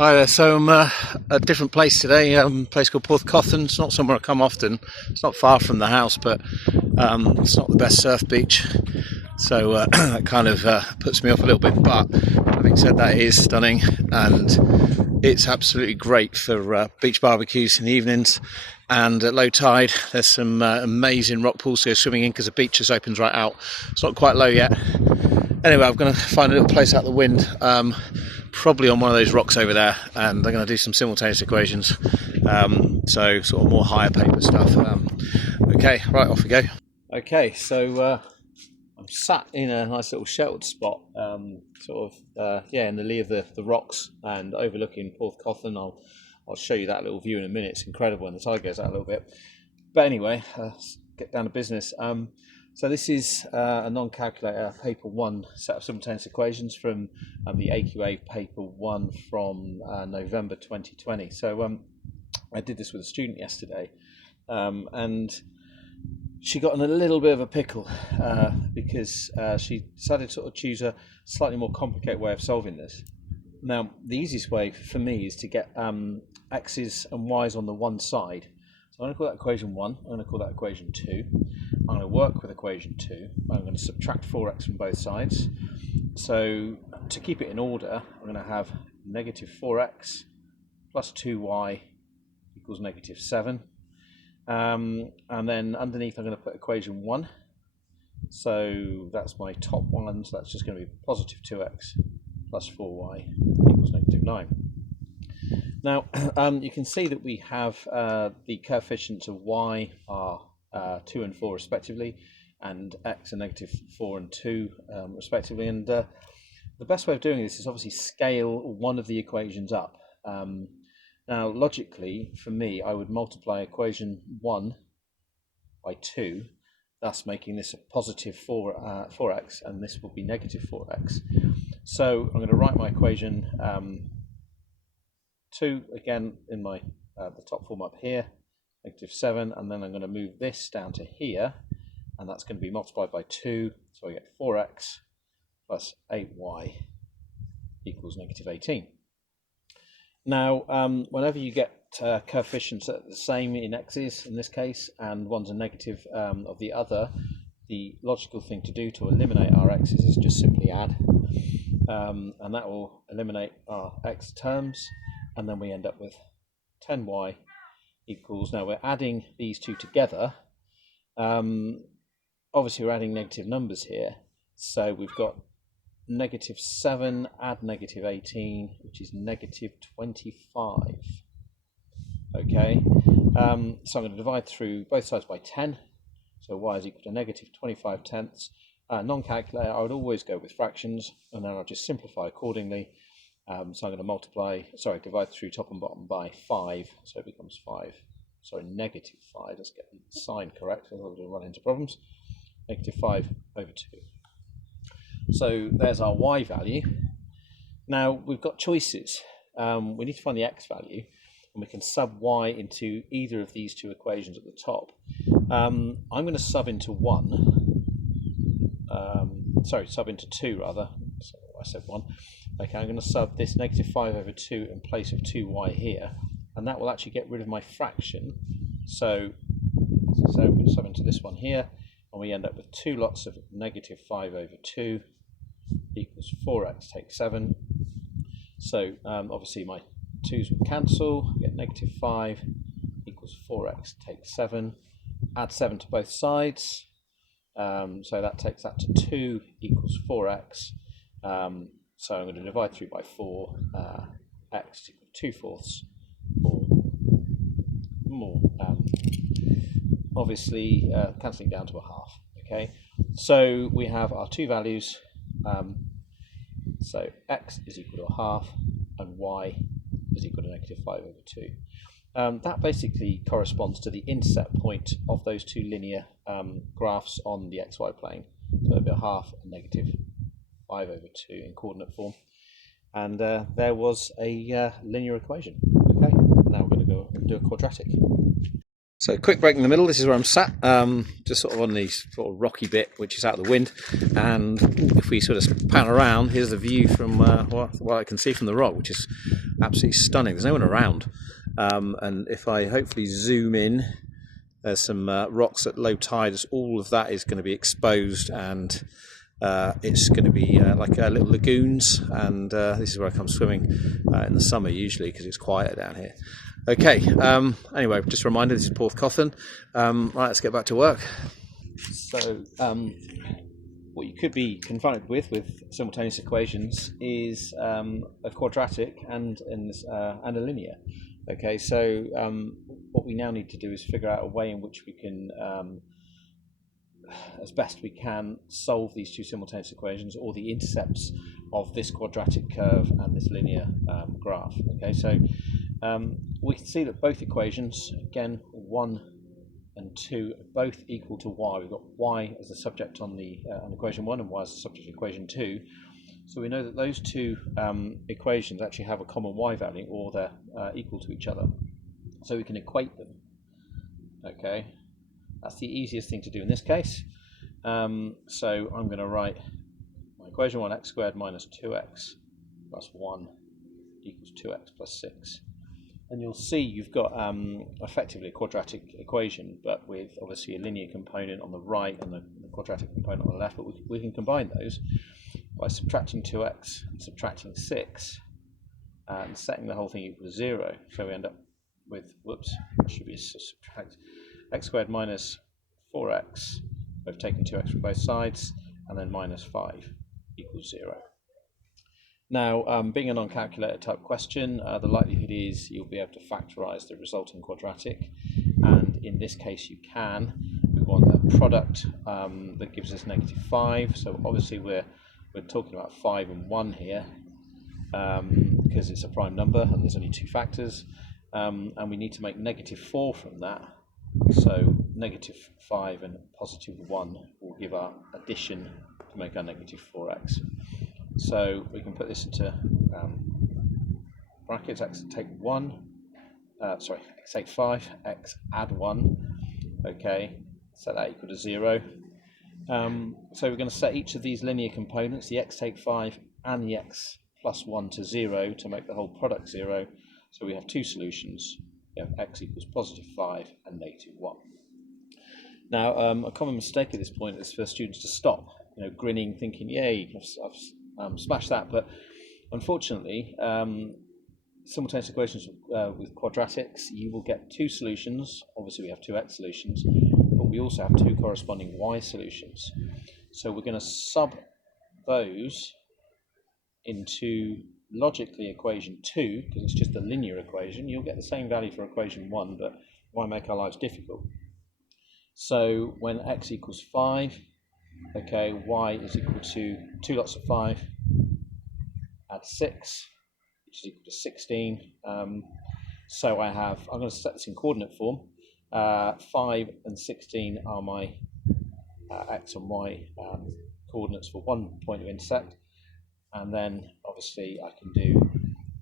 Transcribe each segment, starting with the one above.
Hi there, so I'm at a different place today, a place called Porthcothan. It's not somewhere I come often, it's not far from the house, but it's not the best surf beach, so that kind of puts me off a little bit. But having said that, it is stunning and it's absolutely great for beach barbecues in the evenings. And at low tide there's some amazing rock pools to go swimming in because the beach just opens right out. It's not quite low yet. Anyway, I'm going to find a little place out the wind, probably on one of those rocks over there, and I'm going to do some simultaneous equations, so sort of more higher paper stuff. Okay, right, off we go. Okay, so I'm sat in a nice little sheltered spot, in the lee of the rocks and overlooking Porthcothan. I'll show you that little view in a minute. It's incredible when the tide goes out a little bit. But anyway, let's get down to business. So this is a non-calculator paper 1 set of simultaneous equations from the AQA paper 1 from November 2020. So I did this with a student yesterday, and she got in a little bit of a pickle because she decided to sort of choose a slightly more complicated way of solving this. Now, the easiest way for me is to get x's and y's on the one side. So I'm going to call that equation 1, I'm going to call that equation 2. I'm going to work with equation 2. I'm going to subtract 4x from both sides. So to keep it in order, I'm going to have negative 4x plus 2y equals negative 7. And then underneath I'm going to put equation 1. So that's my top one, so that's just going to be positive 2x plus 4y equals negative 9. Now, you can see that we have the coefficients of y are 2 and 4 respectively, and x are negative 4 and 2 respectively. And the best way of doing this is obviously scale one of the equations up. Now, logically, for me, I would multiply equation 1 by 2, thus making this a positive 4x, and this will be negative 4x. So I'm going to write my equation 2 again in my the top form up here, negative 7, and then I'm going to move this down to here, and that's going to be multiplied by 2, so I get 4x plus 8y equals negative 18. Now, whenever you get coefficients that are the same in x's in this case, and one's a negative of the other, the logical thing to do to eliminate our x's is just simply add, and that will eliminate our x terms, and then we end up with 10y equals, now we're adding these two together, obviously we're adding negative numbers here, so we've got negative 7 add negative 18, which is negative 25. Okay, so I'm going to divide through both sides by 10, so y is equal to negative 25 tenths. Non-calculator, I would always go with fractions, and then I'll just simplify accordingly. So I'm going to divide through top and bottom by 5, so it becomes negative 5, let's get the sign correct, otherwise we'll run into problems. Negative 5 over 2. So there's our y value. Now we've got choices. We need to find the x value, and we can sub y into either of these two equations at the top. I'm going to sub into 2 rather. So I said 1. Okay, I'm going to sub this negative 5 over 2 in place of 2y here, and that will actually get rid of my fraction. So we sub into this one here, and we end up with 2 lots of negative 5 over 2 equals 4x take 7. So obviously my 2's will cancel, get negative 5 equals 4x take 7. Add 7 to both sides, so that takes that to 2 equals 4x. So I'm going to divide through by 4, x equals 2/4, or more, obviously cancelling down to a half. Okay, so we have our two values, so x is equal to a half and y is equal to negative 5 over 2. That basically corresponds to the intercept point of those two linear graphs on the xy plane. So it'll be a half and negative 5 over 2 in coordinate form, and there was a linear equation. Okay, now we're going to go and do a quadratic. So quick break in the middle. This is where I'm sat, just sort of on the sort of rocky bit, which is out of the wind. And if we sort of pan around, here's the view from what I can see from the rock, which is absolutely stunning. There's no one around. And if I hopefully zoom in, there's some rocks at low tide. All of that is going to be exposed, and it's going to be like little lagoons. And this is where I come swimming in the summer usually, because it's quieter down here. Okay, anyway, just a reminder, this is Porthcothan. Right, let's get back to work. So, what you could be confronted with simultaneous equations is a quadratic and a linear. Okay, so what we now need to do is figure out a way in which we can, as best we can, solve these two simultaneous equations, or the intercepts of this quadratic curve and this linear graph. Okay, so we can see that both equations, again 1 and 2, are both equal to y. We've got y as the subject on equation 1 and y as the subject of equation 2. So we know that those two equations actually have a common y value, or they're equal to each other. So we can equate them. Okay, that's the easiest thing to do in this case. So I'm going to write my equation 1, x squared minus 2x plus 1 equals 2x plus 6. And you'll see you've got effectively a quadratic equation, but with obviously a linear component on the right and the quadratic component on the left. But we can combine those by subtracting 2x and subtracting 6 and setting the whole thing equal to 0. So we end up with, should be subtract x squared minus 4x. We've taken 2x from both sides, and then minus 5 equals 0. Now, being a non-calculator type question, the likelihood is you'll be able to factorise the resulting quadratic, and in this case you can. We want a product that gives us -5, so obviously we're talking about 5 and 1 here, because it's a prime number and there's only two factors, and we need to make -4 from that. So -5 and +1 will give our addition to make our -4x. So we can put this into brackets. X take 5, x add 1. Okay, set that equal to 0. So we're going to set each of these linear components, the x take 5 and the x plus 1, to 0 to make the whole product 0. So we have two solutions. We have x equals +5 and -1. Now, a common mistake at this point is for students to stop, grinning, thinking, "Yay, I've smashed that." But unfortunately, simultaneous equations with quadratics, you will get two solutions. Obviously, we have two x solutions, but we also have two corresponding y solutions. So we're going to sub those into logically equation 2, because it's just a linear equation. You'll get the same value for equation 1, but why make our lives difficult? So when x equals 5, okay, y is equal to 2 lots of 5 add 6, which is equal to 16. So I'm going to set this in coordinate form. 5 and 16 are my x and y coordinates for one point of intercept. And then obviously I can do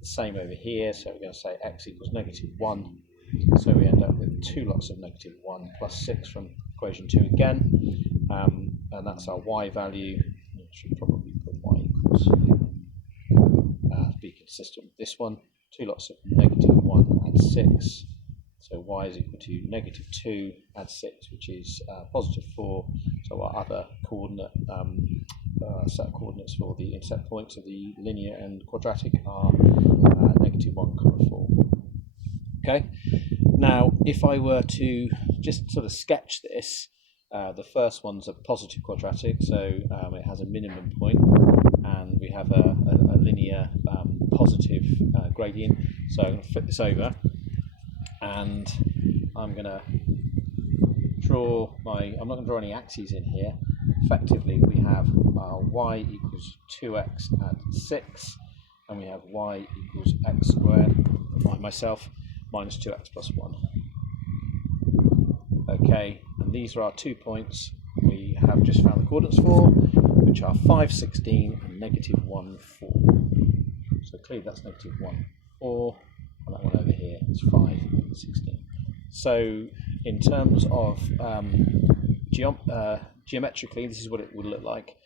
the same over here. So we're going to say x equals -1. So we end up with 2 lots of -1 plus 6 from equation 2 again. And that's our y value. I should probably put y equals, to be consistent with this one. 2 lots of -1 add 6. So y is equal to -2 add 6, which is +4. So our other coordinate set of coordinates for the intercept points of the linear and quadratic are -1, 4. Okay. Now, if I were to just sort of sketch this, the first one's a positive quadratic, so it has a minimum point, and we have a linear positive gradient. So I'm going to flip this over, and I'm going to draw I'm not going to draw any axes in here. Effectively, we have y equals 2x add 6, and we have y equals x squared, find myself, minus 2x plus 1. Okay, and these are our 2 points we have just found the coordinates for, which are 5, 16 and -1, 4. So clearly that's -1, 4, and that one over here is 5, 16. So in terms of geometrically, this is what it would look like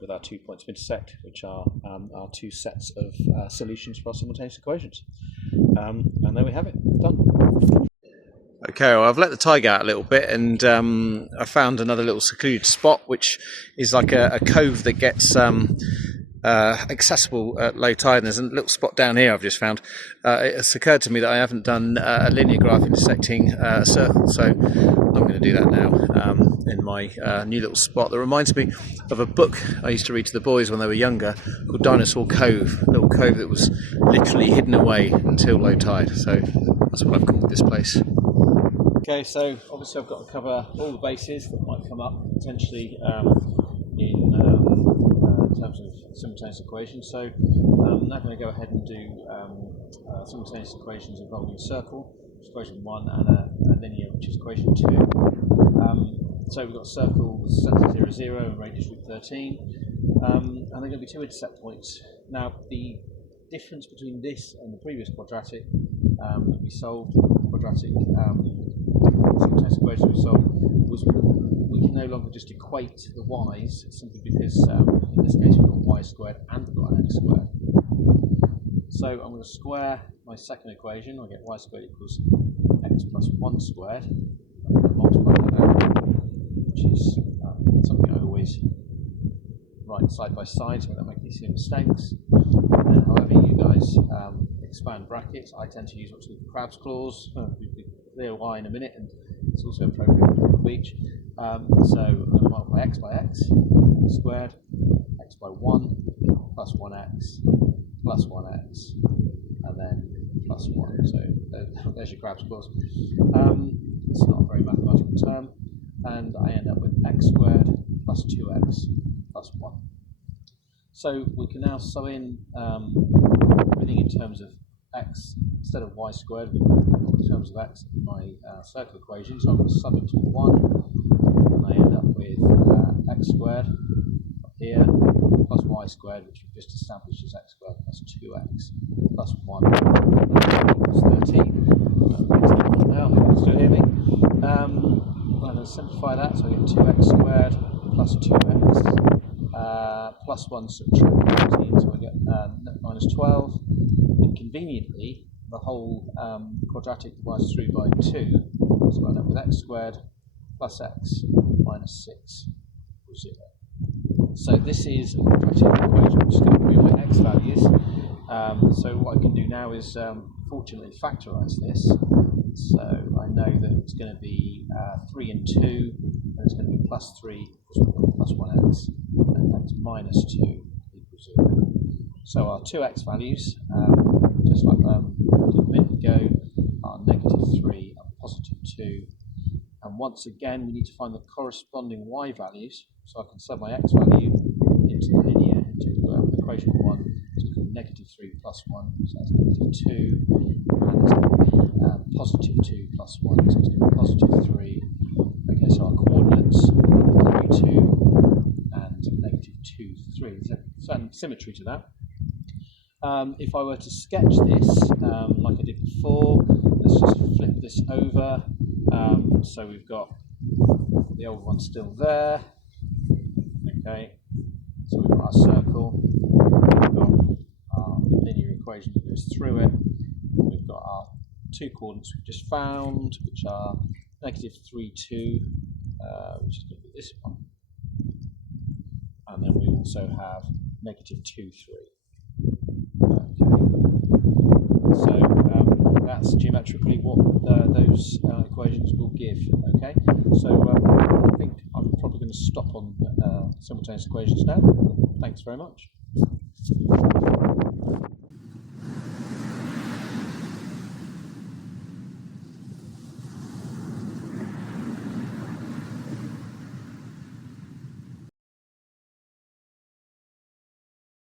with our 2 points of intersect, which are our two sets of solutions for our simultaneous equations. And there we have it, done. Okay, well, I've let the tide out a little bit, and I found another little secluded spot, which is like a cove that gets accessible at low tide. And there's a little spot down here I've just found. It's occurred to me that I haven't done a linear graph intersecting a circle, so I'm going to do that now in my new little spot that reminds me of a book I used to read to the boys when they were younger called Dinosaur Cove, a little cove that was literally hidden away until low tide. So that's what I've called this place. Okay, so obviously I've got to cover all the bases that might come up potentially in terms of simultaneous equations. So I'm now going to go ahead and do simultaneous equations involving a circle, which is equation 1, and a linear, which is equation 2. So we've got a circle with center 0, 0 and radius root 13, and there are going to be two intersect points. Now the difference between this and the previous quadratic that we solved, quadratic simultaneous equation we solved, was we can no longer just equate the y's, simply because in this case we've got y squared and we've got an x squared. So I'm going to square my second equation. I get y squared equals x plus 1 squared. I'm going to multiply that out, which is something I always write side by side so I don't make any silly mistakes. And however you guys expand brackets, I tend to use what's called the Crab's clause. We clear y in a minute, and it's also appropriate for the beach. So I'm going to multiply x by x squared, x by 1 plus 1x plus 1x, and then plus 1. So there's your Crab's clause. It's not a very mathematical term, and I end up with x squared plus 2x plus 1. So we can now sew in everything in terms of x instead of y squared, in terms of x in my circle equation. So I'm going to sub into 1, and I end up with x squared up here plus y squared, which we've just established as x squared plus 2x plus 1 equals 13. Now, I hope you can still hear me. I'm going to simplify that, so I get 2x squared plus 2x plus 1 subtract 13, so I get minus 12. And conveniently, the whole quadratic divides through by 2, so I end up with x squared plus x minus 6 equals 0. So this is a quadratic equation which is going to give me my x values. So what I can do now is fortunately factorise this. So I know that it's going to be 3 and 2, and it's going to be plus 3 plus 1x, and x minus 2 equals 0. So our 2x values, just like I did a minute ago, are negative 3 and positive 2. And once again, we need to find the corresponding y values. So I can sub my x value into the linear, into equation 1. So it's going to be negative 3 plus 1, so that's negative 2. And it's going to be positive 2 plus 1, so it's going to be positive 3. Okay, so our coordinates are 3, 2 and negative 2, 3. There's a certain symmetry to that. If I were to sketch this like I did before, let's just flip this over. So we've got the old one still there. Okay, so we've got our circle, we've got our linear equation that goes through it, we've got our two coordinates we've just found, which are negative 3, 2, which is going to be this one, and then we also have negative 2, 3. So that's geometrically what those equations will give. Okay, so I think I'm probably going to stop on simultaneous equations now. Thanks very much.